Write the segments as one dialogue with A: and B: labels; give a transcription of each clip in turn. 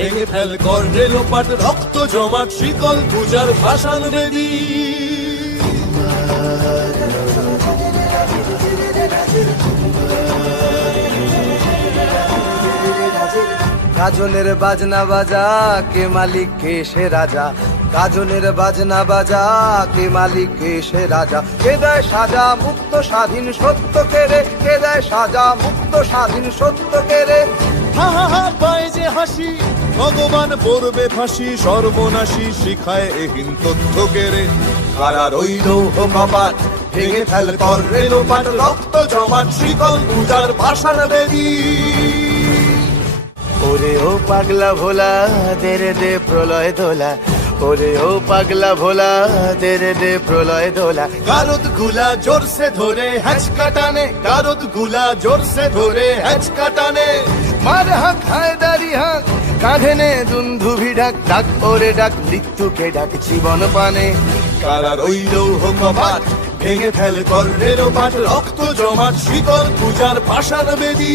A: ভেঙে ফেল কর রেলোপাট রক্ত জমাট শিকল পূজার ভাষণ বেদী।
B: গাজনের বাজনা বাজা, কে মালিক, কে সে রাজা? গাজনের বাজনা বাজা কে মালিক কে সে রাজা? কে দেয় সাজা মুক্ত স্বাধীন সত্য কেড়ে কে দেয় সাজা মুক্ত স্বাধীন সত্য কেড়ে
A: হা হা হা পায় যে হাসি ভগবান পড়বে ফাঁসি সর্বনাশী শিখায় এহীন তথ্য কেড়ে কারা রইল কপাট ভেঙে ফেল কর রেলোপাট রক্ত জমাট শিকল পূজার পাষাণ বেদী
B: ওরে ও পাগলা ভোলা দেরে দে প্রলয় দোলা ওরে ও পাগলা ভোলা, দেরে দে প্রলয় দোলা।
A: গারদগুলা জোরসে ধরে হ্যাচ কাটানে, গারদগুলা জোরসে ধরে হ্যাচ কাটানে।
B: মার হাক, হায় দাড়ি হাক, কাঁধে নে দুন্ধুভি ডাক ডাক ওরে ডাক, মৃত্যুকে ডাক জীবন পানে।
A: কারা রইল ও কপাট, ভেঙে ফেল কর রেলোপাট রক্ত জমাট শিকল পূজার পাষাণ বেদী।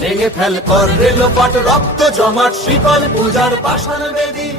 A: ভেঙে ফেল কর রেলোপাট রক্ত জমাট শিকল পূজার পাষাণ বেদী।